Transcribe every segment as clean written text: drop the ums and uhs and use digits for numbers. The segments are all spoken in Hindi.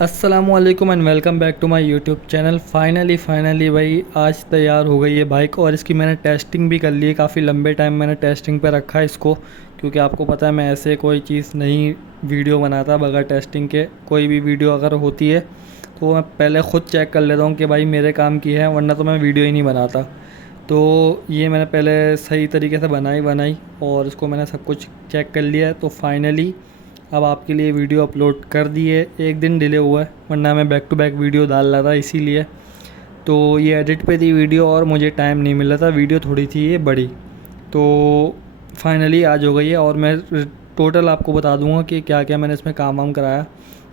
अस्सलामुअलैकुम and welcome back to my YouTube channel. Finally भाई आज तैयार हो गई है बाइक और इसकी मैंने टेस्टिंग भी कर ली है। काफ़ी लंबे टाइम मैंने टेस्टिंग पे रखा है इसको, क्योंकि आपको पता है मैं ऐसे कोई चीज़ नहीं वीडियो बनाता बगैर टेस्टिंग के। कोई भी वीडियो अगर होती है तो मैं पहले ख़ुद चेक कर लेता हूँ कि भाई मेरे काम की है, वरना तो मैं वीडियो ही नहीं बनाता। तो ये मैंने पहले सही तरीके से बनाई और इसको मैंने सब कुछ चेक कर लिया है। तो फाइनली अब आपके लिए वीडियो अपलोड कर दी है। एक दिन डिले हुआ है, वरना मैं बैक टू बैक वीडियो डाल रहा था इसीलिए। तो ये एडिट पे थी वीडियो और मुझे टाइम नहीं मिल रहा था, वीडियो थोड़ी थी ये बड़ी। तो फाइनली आज हो गई है और मैं टोटल आपको बता दूंगा कि क्या क्या मैंने इसमें काम वाम कराया।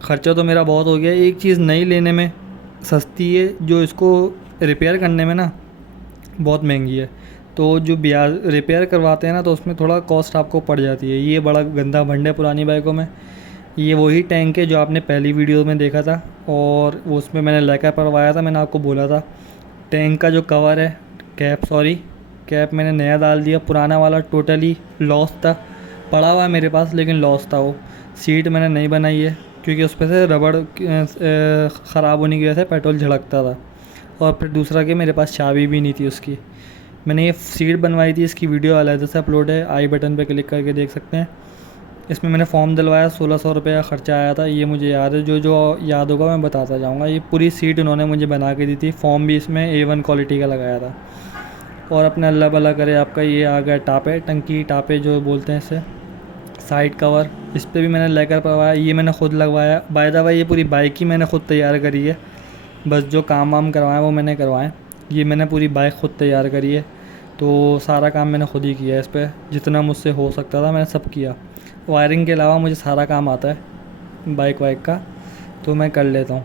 ख़र्चा तो मेरा बहुत हो गया। एक चीज़ नई लेने में सस्ती है, जो इसको रिपेयर करने में ना बहुत महंगी है। तो जो ब्याज रिपेयर करवाते हैं ना, तो उसमें थोड़ा कॉस्ट आपको पड़ जाती है। ये बड़ा गंदा भंड है पुरानी बाइकों में। ये वही टैंक है जो आपने पहली वीडियो में देखा था और उसमें मैंने लेकर करवाया था। मैंने आपको बोला था टैंक का जो कवर है, कैप मैंने नया डाल दिया। पुराना वाला टोटली लॉस था, पड़ा हुआ है मेरे पास लेकिन लॉस था वो। सीट मैंने नहीं बनाई है क्योंकि उस पर से रबड़ ख़राब होने की वजह से पेट्रोल झड़कता था। और फिर दूसरा कि मेरे पास चाबी भी नहीं थी उसकी। मैंने ये सीट बनवाई थी, इसकी वीडियो अलग से अपलोड है, आई बटन पे क्लिक करके देख सकते हैं। इसमें मैंने फॉर्म दिलवाया, 1600 रुपये का ख़र्चा आया था। ये मुझे याद है, जो जो याद होगा मैं बताता जाऊँगा। ये पूरी सीट उन्होंने मुझे बना के दी थी। फॉर्म भी इसमें A1 क्वालिटी का लगाया था। और अपने अल्लाह भला करे आपका ये आ गया टापे, टंकी टापे जो बोलते हैं इसे, साइड कवर। इस पर भी मैंने लेकर करवाया, ये मैंने ख़ुद लगवाया। बाय द वे ये पूरी बाइक ही मैंने ख़ुद तैयार करी है, बस जो काम वाम करवाएं वो मैंने करवाएं। ये मैंने पूरी बाइक ख़ुद तैयार करी है, तो सारा काम मैंने ख़ुद ही किया है। इस पर जितना मुझसे हो सकता था मैंने सब किया। वायरिंग के अलावा मुझे सारा काम आता है बाइक वाइक का, तो मैं कर लेता हूँ।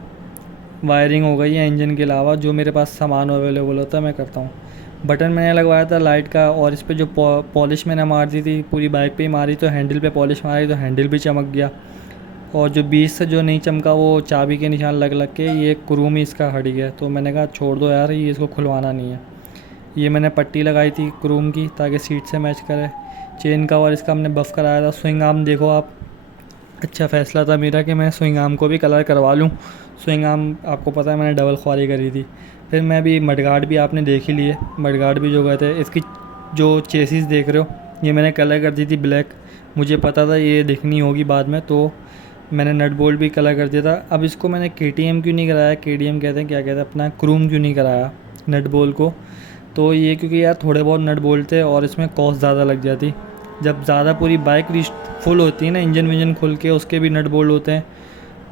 वायरिंग हो गई है, इंजन के अलावा जो मेरे पास सामान अवेलेबल होता है मैं करता हूँ। बटन मैंने लगवाया था लाइट का, और इस पर जो पॉलिश मैंने मार दी थी पूरी बाइक पे ही मारी, तो हैंडल पे पॉलिश मारी तो हैंडल भी चमक गया। और जो बीच से जो नहीं चमका वो चाबी के निशान लग के ये क्रोम ही इसका हट गया। तो मैंने कहा छोड़ दो यार, ये इसको खुलवाना नहीं है। ये मैंने पट्टी लगाई थी क्रोम की ताकि सीट से मैच करे। चेन कवर इसका हमने बफ़ कराया था। स्विंग आर्म देखो आप, अच्छा फ़ैसला था मेरा कि मैं स्विंग आर्म को भी कलर करवा लूँ। स्विंग आर्म आपको पता है मैंने डबल ख्वारी करी थी। फिर मैं भी मडगार्ड भी आपने देख ही लिए, मडगार्ड भी जो गए थे। इसकी जो चेसिस देख रहे हो ये मैंने कलर कर दी थी ब्लैक। मुझे पता था ये दिखनी होगी बाद में, तो मैंने नट बोल्ट भी कलर कर दिया था। अब इसको मैंने KTM क्यों नहीं कराया, KTM कहते हैं क्या कहते हैं अपना, क्रोम क्यों नहीं कराया नट बोल्ट को। तो ये क्योंकि यार थोड़े बहुत नट बोल्ट थे और इसमें कॉस्ट ज़्यादा लग जाती। जब ज़्यादा पूरी बाइक फुल होती है ना, इंजन विंजन खुल के उसके भी नट बोल्ट होते हैं,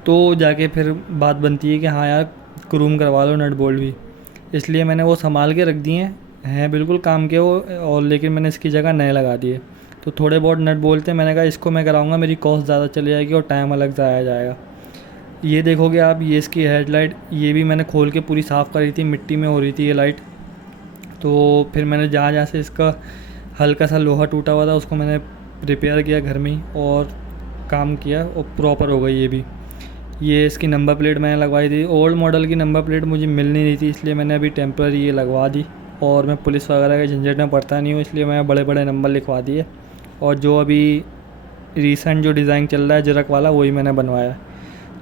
तो जाके फिर बात बनती है कि हाँ यार क्रोम करवा लो नट बोल्ट भी। इसलिए मैंने वो संभाल के रख दिए हैं बिल्कुल काम के वो, और लेकिन मैंने इसकी जगह नए लगा दिए। तो थोड़े बहुत नट बोलते हैं, मैंने कहा इसको मैं कराऊंगा, मेरी कॉस्ट ज़्यादा चली जाएगी और टाइम अलग ज़ाया जाएगा। ये देखोगे आप, ये इसकी हेडलाइट ये भी मैंने खोल के पूरी साफ़ करी थी, मिट्टी में हो रही थी ये लाइट। तो फिर मैंने जहाँ जहाँ से इसका हल्का सा लोहा टूटा हुआ था उसको मैंने रिपेयर किया घर में ही और काम किया और प्रॉपर हो गई ये भी। ये इसकी नंबर प्लेट मैंने लगवाई थी। ओल्ड मॉडल की नंबर प्लेट मुझे मिल नहीं रही थी, इसलिए मैंने अभी टेम्पररी ये लगवा दी। और मैं पुलिस वगैरह के झंझट में पड़ता नहीं हूँ, इसलिए मैं बड़े बड़े नंबर लिखवा दिए। और जो अभी रिसेंट जो डिज़ाइन चल रहा है जरक वाला, वही मैंने बनवाया।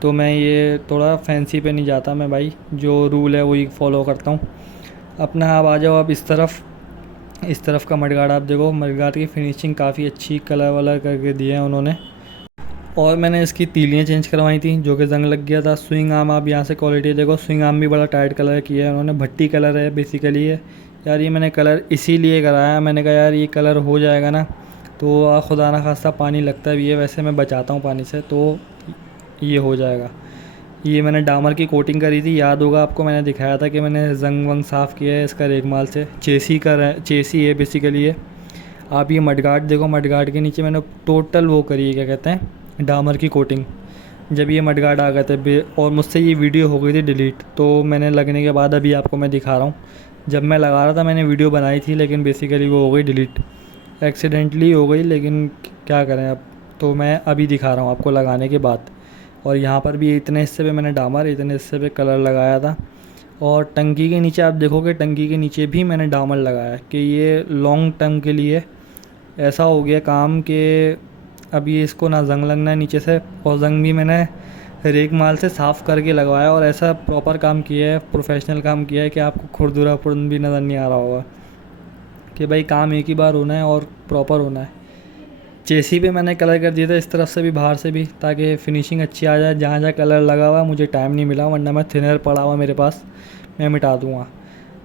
तो मैं ये थोड़ा फैंसी पे नहीं जाता मैं भाई, जो रूल है वही फॉलो करता हूँ अपना। आप आ जाओ आप इस तरफ का मडगार्ड आप देखो। मडगार्ड की फिनिशिंग काफ़ी अच्छी कलर वलर करके दिए हैं उन्होंने। और मैंने इसकी तीलियाँ चेंज करवाई थी जो कि जंग लग गया था। स्विंग आर्म आप यहाँ से क्वालिटी देखो, स्विंग आर्म भी बड़ा टाइट कलर किया है उन्होंने, भट्टी कलर है बेसिकली है यार। ये मैंने कलर इसीलिए कराया, मैंने कहा यार ये कलर हो जाएगा ना तो खुदा ना खास्ता पानी लगता है, ये वैसे मैं बचाता हूँ पानी से, तो ये हो जाएगा। ये मैंने डामर की कोटिंग करी थी, याद होगा आपको मैंने दिखाया था कि मैंने जंग वंग साफ़ किया है इसका रेगमाल से। चेसी है बेसिकली है। आप ये मडगार्ड देखो, मडगार्ड के नीचे मैंने टोटल वो करी है क्या कहते हैं डामर की कोटिंग। जब ये मडगार्ड आ गए थे और मुझसे ये वीडियो हो गई थी डिलीट, तो मैंने लगने के बाद अभी आपको मैं दिखा रहा हूँ। जब मैं लगा रहा था मैंने वीडियो बनाई थी, लेकिन बेसिकली वो हो गई डिलीट, एक्सीडेंटली हो गई, लेकिन क्या करें अब। तो मैं अभी दिखा रहा हूँ आपको लगाने के बाद। और यहाँ पर भी इतने हिस्से पे मैंने डामर, इतने हिस्से पे कलर लगाया था। और टंकी के नीचे आप देखोगे, टंकी के नीचे भी मैंने डामर लगाया है कि ये लॉन्ग टर्म के लिए ऐसा हो गया काम कि अभी इसको ना जंग लगना है नीचे से। और जंग भी मैंने रेक माल से साफ़ करके लगवाया और ऐसा प्रॉपर काम किया है, प्रोफेशनल काम किया है कि आपको खुरदुरापन भी नज़र नहीं आ रहा होगा कि भाई काम एक ही बार होना है और प्रॉपर होना है। चेसी पे मैंने कलर कर दिया था इस तरफ से भी बाहर से भी, ताकि फिनिशिंग अच्छी आ जाए। जहाँ जहाँ कलर लगा हुआ मुझे टाइम नहीं मिला, वरना मैं थिनर पड़ा हुआ मेरे पास, मैं मिटा दूँगा।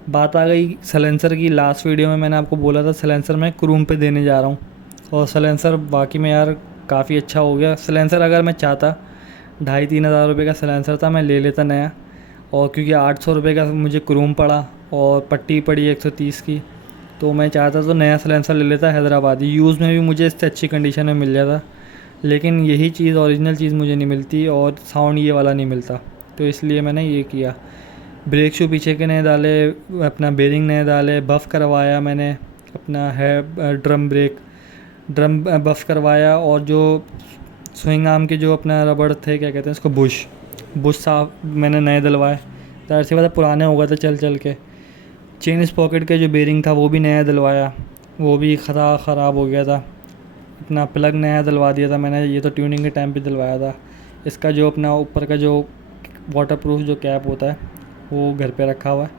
बात आ गई सलेंसर की। लास्ट वीडियो में मैंने आपको बोला था सलेंसर मैं क्रूम पे देने जा रहा हूँ, और सलेंसर बाकी में यार काफ़ी अच्छा हो गया। सलेंसर अगर मैं चाहता 2,500-3,000 रुपये का सलेंसर था, मैं ले लेता नया, और क्योंकि 800 रुपये का मुझे क्रूम पड़ा और पट्टी पड़ी 130 की, तो मैं चाहता तो नया सलेंसर ले लेता हैदराबादी। यूज़ में भी मुझे इससे अच्छी कंडीशन में मिल जाता, लेकिन यही चीज़ ओरिजिनल चीज़ मुझे नहीं मिलती और साउंड ये वाला नहीं मिलता, तो इसलिए मैंने ये किया। ब्रेक शू पीछे के नए डाले, अपना बेरिंग नए डाले, बफ़ करवाया मैंने, अपना है ड्रम बफ़ करवाया, और जो स्विंग आर्म के जो अपना रबड़ थे, क्या कहते हैं उसको, बुश साफ मैंने नए डलवाए। ज़ाहिर सी बात है पुराने हो गए थे चल चल के। चेन स्पॉकेट के जो बेरिंग था वो भी नया डलवाया, वो भी ख़राब हो गया था। अपना प्लग नया डलवा दिया था मैंने, ये तो ट्यूनिंग के टाइम पे डलवाया था। इसका जो अपना ऊपर का जो वाटरप्रूफ जो कैप होता है वो घर पे रखा हुआ है।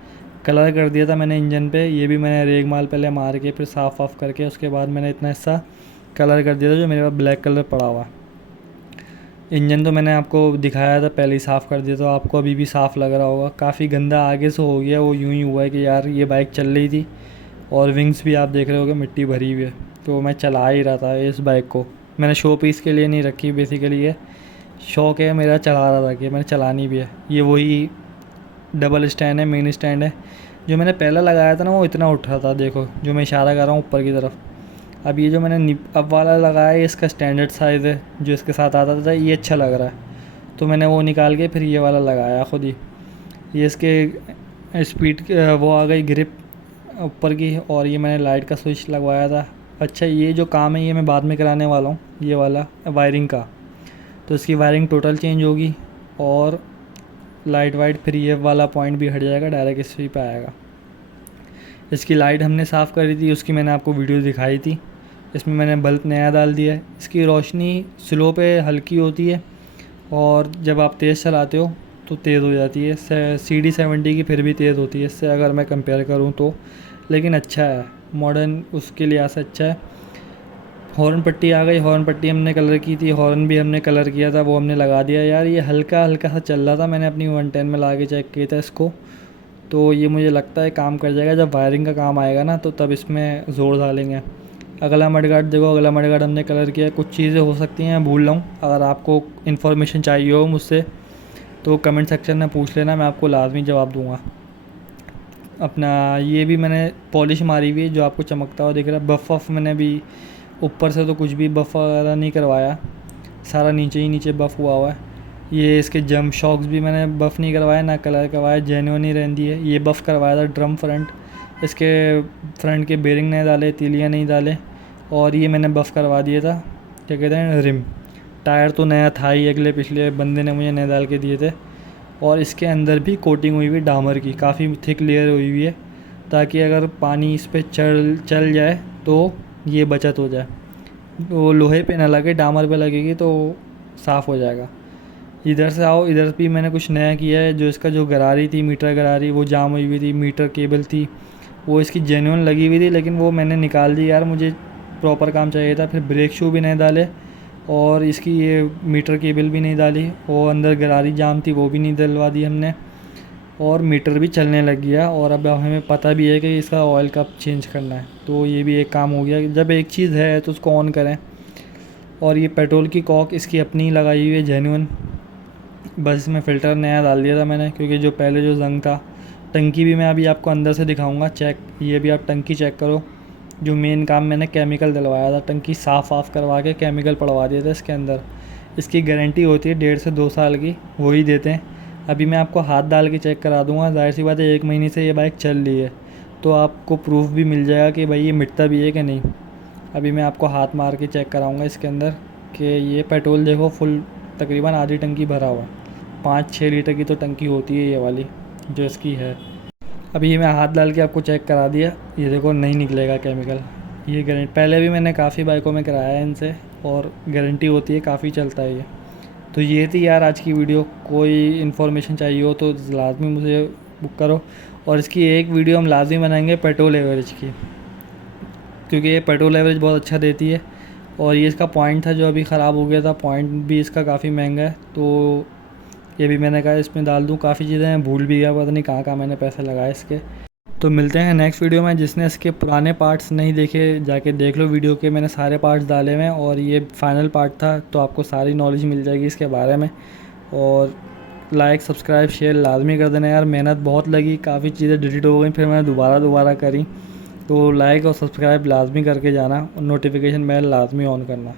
कलर कर दिया था मैंने इंजन पे, ये भी मैंने रेग माल पहले मार के फिर साफ़ वाफ़ करके उसके बाद मैंने इतना हिस्सा कलर कर दिया था जो मेरे पास ब्लैक कलर पड़ा हुआ। इंजन तो मैंने आपको दिखाया था पहले ही, साफ़ कर दिया, तो आपको अभी भी साफ़ लग रहा होगा। काफ़ी गंदा आगे से हो गया, वो यूँ ही हुआ है कि यार ये बाइक चल रही थी, और विंग्स भी आप देख रहे होगे मिट्टी भरी हुई है, तो मैं चला ही रहा था इस बाइक को। मैंने शो पीस के लिए नहीं रखी, बेसिकली ये शौक़ है मेरा, चला रहा था कि मैंने चलानी भी है। ये वही डबल स्टैंड है, मेन स्टैंड है। जो मैंने पहला लगाया था ना वो इतना उठ रहा था, देखो जो मैं इशारा कर रहा हूँ ऊपर की तरफ। अब ये जो मैंने अब वाला लगाया है इसका स्टैंडर्ड साइज़ है जो इसके साथ आता था, ये अच्छा लग रहा है, तो मैंने वो निकाल के फिर ये वाला लगाया खुद ही। ये इसके स्पीड वो आ गई ग्रिप ऊपर की, और ये मैंने लाइट का स्विच लगवाया था। अच्छा, ये जो काम है ये मैं बाद में कराने वाला हूँ, ये वाला वायरिंग का, तो इसकी वायरिंग टोटल चेंज होगी, और लाइट वाइट फिर ये वाला पॉइंट भी हट जाएगा, डायरेक्ट इसी पे आएगा। इसकी लाइट हमने साफ़ करी थी, उसकी मैंने आपको वीडियो दिखाई थी। इसमें मैंने बल्ब नया डाल दिया है। इसकी रोशनी स्लो पे हल्की होती है, और जब आप तेज़ चलाते हो तो तेज़ हो जाती है। CD70 की फिर भी तेज़ होती है इससे अगर मैं कंपेयर करूँ तो, लेकिन अच्छा है, मॉडर्न उसके लिए ऐसा अच्छा है। हॉर्न पट्टी आ गई, हॉर्न पट्टी हमने कलर की थी, हॉर्न भी हमने कलर किया था, वो हमने लगा दिया। यार ये हल्का हल्का सा चल रहा था, मैंने अपनी 110 में ला के चेक किया था इसको, तो ये मुझे लगता है काम कर जाएगा। जब वायरिंग का काम आएगा ना तो तब इसमें ज़ोर डालेंगे। अगला मडगार्ड देखो, अगला मडगार्ड हमने कलर किया। कुछ चीज़ें हो सकती हैं भूल रहा हूँ, अगर आपको इन्फॉर्मेशन चाहिए हो मुझसे तो कमेंट सेक्शन में पूछ लेना, मैं आपको लाजमी जवाब दूँगा। अपना ये भी मैंने पॉलिश मारी हुई है जो आपको चमकता हुआ दिख रहा है। बफ़ वफ़ मैंने भी ऊपर से तो कुछ भी बफ़ वगैरह नहीं करवाया, सारा नीचे ही नीचे बफ़ हुआ है। ये इसके जंप शॉक्स भी मैंने बफ़ नहीं करवाया, ना कलर करवाया, जेन्युइन ही रहती है। ये बफ़ करवाया था ड्रम फ्रंट, इसके फ्रंट के बेरिंग नहीं डाले, तीलियाँ नहीं डाले, और ये मैंने बफ़ करवा दिया था, क्या कहते हैं, रिम। टायर तो नया था ही, अगले पिछले बंदे ने मुझे नए डाल के दिए थे। और इसके अंदर भी कोटिंग हुई हुई डामर की, काफ़ी थिक लेयर हुई हुई है, ताकि अगर पानी इस पर चल जाए तो ये बचत हो जाए, वो लोहे पे ना लगे, डामर पे लगेगी तो साफ़ हो जाएगा। इधर से आओ, इधर भी मैंने कुछ नया किया है। जो इसका जो गरारी थी, मीटर गरारी, वो जाम हुई हुई थी, मीटर केबल थी वो इसकी जेन्युइन लगी हुई थी, लेकिन वो मैंने निकाल दी यार, मुझे प्रॉपर काम चाहिए था। फिर ब्रेक शू भी नहीं डाले, और इसकी ये मीटर केबल भी नहीं डाली, वो अंदर गरारी जाम थी वो भी नहीं डलवा दी हमने, और मीटर भी चलने लग गया। और अब हमें पता भी है कि इसका ऑयल कब चेंज करना है, तो ये भी एक काम हो गया। जब एक चीज़ है तो उसको ऑन करें। और ये पेट्रोल की कॉक इसकी अपनी लगाई हुई है जेन्युइन, बस इसमें फ़िल्टर नया डाल दिया था मैंने, क्योंकि जो पहले जो जंग था। टंकी भी मैं अभी आपको अंदर से दिखाऊंगा, चेक, ये भी आप टंकी चेक करो। जो मेन काम मैंने केमिकल डलवाया था, टंकी साफ़ करवा के केमिकल पड़वा दिया था इसके अंदर। इसकी गारंटी होती है 1.5 से 2 साल की, वही देते हैं। अभी मैं आपको हाथ डाल के चेक करा दूंगा, जाहिर सी बात है 1 महीने से ये बाइक चल रही है, तो आपको प्रूफ भी मिल जाएगा कि भाई ये मिटता भी है कि नहीं। अभी मैं आपको हाथ मार के चेक कराऊंगा इसके अंदर कि ये पेट्रोल देखो फुल तकरीबन आधी टंकी भरा हुआ है। 5-6 लीटर की तो टंकी होती है ये वाली जो इसकी है। अभी ये मैं हाथ डाल के आपको चेक करा दिया, ये देखो नहीं निकलेगा केमिकल। ये गारंटी, पहले भी मैंने काफ़ी बाइकों में कराया है इनसे, और गारंटी होती है, काफ़ी चलता है ये। तो ये थी यार आज की वीडियो। कोई इन्फॉर्मेशन चाहिए हो तो लाजमी मुझे बुक करो। और इसकी एक वीडियो हम लाजमी बनाएंगे पेट्रोल एवरेज की, क्योंकि ये पेट्रोल एवरेज बहुत अच्छा देती है। और ये इसका पॉइंट था जो अभी ख़राब हो गया था, पॉइंट भी इसका काफ़ी महंगा है, तो ये भी मैंने कहा इसमें डाल दूँ। काफ़ी चीज़ें हैं, भूल भी गया, पता नहीं कहाँ कहाँ मैंने पैसे लगाए इसके। तो मिलते हैं नेक्स्ट वीडियो में। जिसने इसके पुराने पार्ट्स नहीं देखे जाके देख लो वीडियो के, मैंने सारे पार्ट्स डाले हुए हैं और ये फाइनल पार्ट था, तो आपको सारी नॉलेज मिल जाएगी इसके बारे में। और लाइक सब्सक्राइब शेयर लाजमी कर देना यार, मेहनत बहुत लगी, काफ़ी चीज़ें डिलीट हो गई, फिर मैंने दोबारा करी। तो लाइक और सब्सक्राइब लाजमी करके जाना और नोटिफिकेशन बेल लाजमी ऑन करना।